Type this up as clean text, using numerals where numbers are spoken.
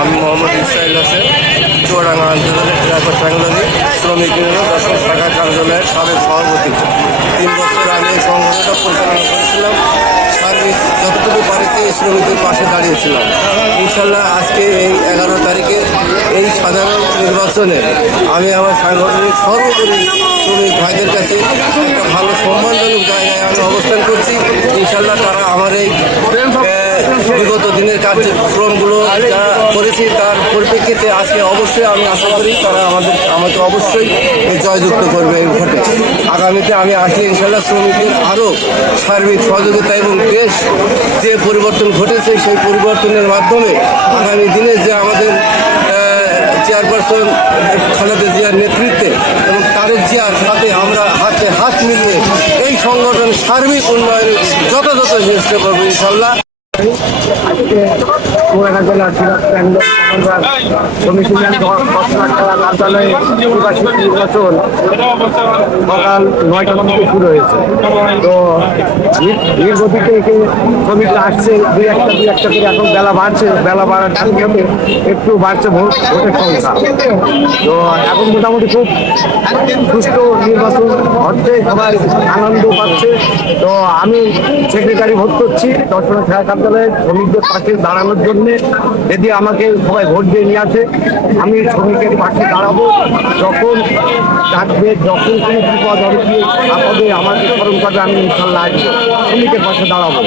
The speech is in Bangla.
আমি মোহাম্মদ ইসরাইল হোসেন, চুয়াডাঙ্গা অঞ্চলের ট্রাফিক ব্যাঙ্গালোরি শ্রমিক ইউনিয়নের দশম শাখা কার্যালয়ের সাবেক সভাপতি। 3 বছর আগে এই সংগঠনটা পরিচালনা করেছিলাম। সার্বিক যতটুকু পারেছি এই শ্রমিকদের পাশে দাঁড়িয়েছিলাম। ইনশাল্লাহ আজকে এই 11 তারিখে এই সাধারণ নির্বাচনে আমি আমার সাংগঠনিক সর্বোপরি শ্রমিক ভাইদের কাছে একটা ভালো সম্মানজনক জায়গায় আমি অবস্থান করছি। ইনশাল্লাহ তারা আমার এই বিগত দিনের কার্যক্রমগুলো যা করেছি তার পরিপ্রেক্ষিতে আজকে অবশ্যই আমি আশা করি তারা আমাকে অবশ্যই জয়যুক্ত করবে এই ভোটে। আগামীতে আমি আসি ইনশাল্লাহ শ্রমিকদের আরও সার্বিক সহযোগিতা এবং দেশ যে পরিবর্তন ঘটেছে সেই পরিবর্তনের মাধ্যমে আগামী দিনে যে আমাদের চেয়ারপারসন খালেদা জিয়ার নেতৃত্বে এবং তারেক জিয়ার সাথে আমরা হাতে হাত মিলিয়ে এই সংগঠন সার্বিক উন্নয়নে যথাযথ চেষ্টা করবো ইনশাল্লাহ। আজকে চুয়াডাঙ্গা জেলার শ্রমিক ইউনিয়ন কার্যালয়ে নির্বাচন সকাল 9টা থেকে শুরু হয়েছে। তো নির্গতিতে শ্রমিকরা আসছে দুই একটা করে এখন বেলা বাড়ার সাথে সাথে একটু বাড়ছে ভোটের সংখ্যা। তো এখন মোটামুটি খুব সুষ্ঠু নির্বাচন হচ্ছে, সবাই আনন্দ পাচ্ছে। তো আমি সেক্রেটারি ভোট করছি দর্শনা ছায়া কার্যালয়ে শ্রমিকদের পাশে দাঁড়ানোর জন্যে। যদি আমাকে সবাই ভোট দিয়ে নিয়ে আসে আমি শ্রমিকের পাশে দাঁড়াবো। যখন ডাকবে, যখন কোনো বিপদ আপদে আমাকে স্মরণ করবে, আমি ইনশাল্লাহ আসবো, শ্রমিকের পাশে দাঁড়াবো।